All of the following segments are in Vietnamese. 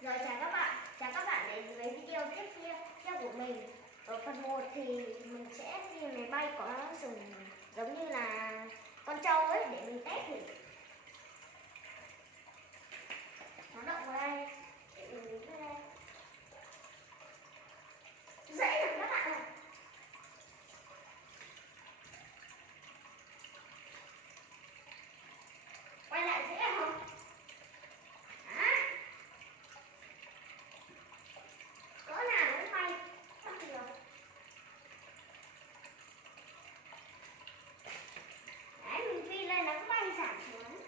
Rồi chào các bạn đến với video tiếp theo của mình. Ở phần 1 thì mình sẽ đi máy bay có dùng giống như là con trâu ấy để mình test thử. Nó động vào đây để mình đứng vào đây. Dễ lắm các bạn ạ. Quay lại dễ không? Cỡ nào cũng bay sắp được. Đấy, mình phi lên nó cũng bay giảm xuống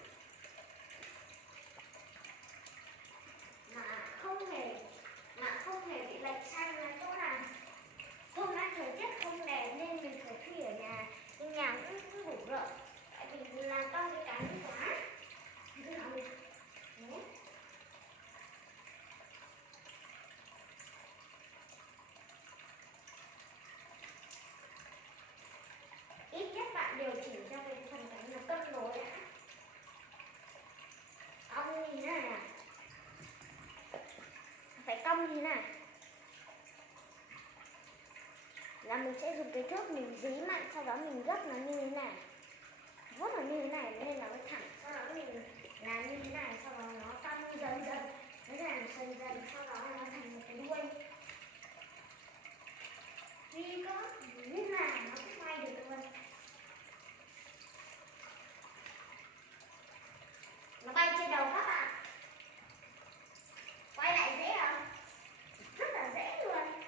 mà không hề bị lệch sang cái chỗ nào. Hôm nay thời tiết không đẹp nên mình phải phi ở nhà, nhưng nhà cũng ngủ rồi tại vì mình làm to cái cánh quá. Ít nhất bạn điều chỉnh cho cái phần cánh nó cân đối đã. Cong như thế này à? Phải cong như thế này. Là mình sẽ dùng cái thước mình dí mạnh, sau đó mình gấp nó như thế này. Vuốt nó như thế này nên nó mới thẳng, sau đó mình làm như thế này, sau đó nó cong dần dần. Nó làm dần dần, sau đó nó thành một cái đuôi. Vì có lúc nào nó cũng bay được luôn. Nó bay trên đầu các bạn. Quay lại dễ không? Rất là dễ luôn.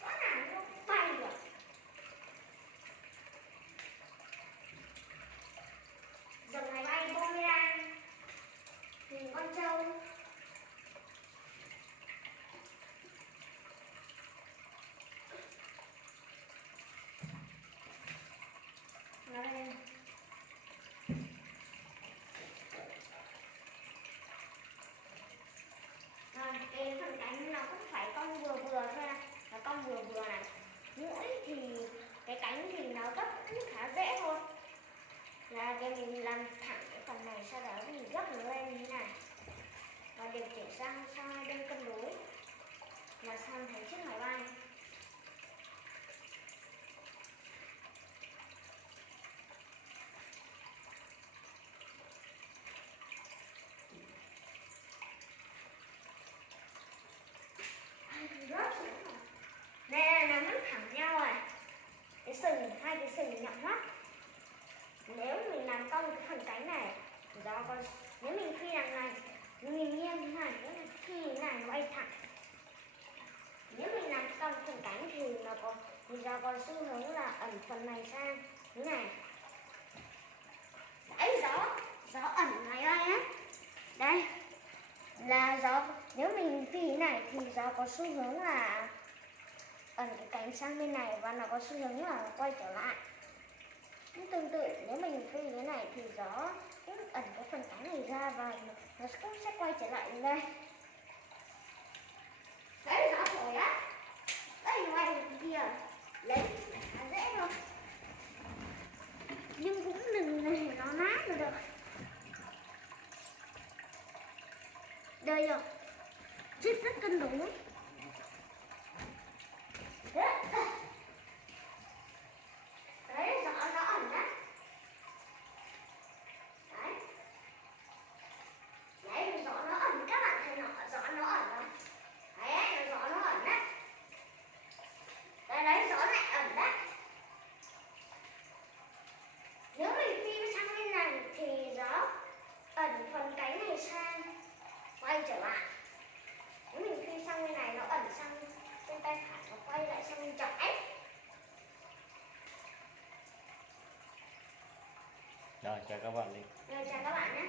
Có nào nó cũng bay được. Dòng này bay boomerang thì con trâu. Nó đây. Cái phần cánh nó cũng phải cong vừa vừa thôi à. Nó cong vừa vừa này. Mũi thì cái cánh thì nó gấp cũng khá dễ thôi. Là để mình làm thẳng cái phần này, sau đó mình gấp nó lên như thế này và điều chỉnh sang hai bên cân đối là xong thành chiếc máy bay. Đây là nó thẳng nhau rồi. Cái sừng, hai cái sừng nhọn hoắt. Nếu mình làm cong cái phần cánh này, nếu mình phi đằng này, mình nghiêng thế này, khi thế này nó bay thẳng. Nếu mình làm cong phần cánh thì nó có xu hướng là ẩn phần này sang thế này. Đấy, gió ẩn này đây á. Đây là gió, nếu mình phi thế này thì gió có xu hướng là ẩn cái cánh sang bên này và nó có xu hướng là quay trở lại. Cũng tương tự, nếu mình phi thế này thì gió cũng ẩn cái phần cánh này ra và nó cũng sẽ quay trở lại đến đây. Đấy, gió thổi á. Đây, ngoài kia lấy khá dễ thôi, nhưng cũng đừng để nó nát là được. Đây rồi, chiếc rất cân đối. Đấy, gió nó ẩn á. Đấy, gió nó ẩn, các bạn thấy gió nó ẩn không? Đấy, gió nó ẩn đấy. Đấy, gió lại ẩn đấy. Nếu mình phi sang bên này thì gió ẩn phần cánh này sang quay trở lại. Nếu mình phi sang bên này nó ẩn sang bên tay phải, nó quay lại sang bên trái. Rồi, chào các bạn đi. Rồi, chào các bạn nhé.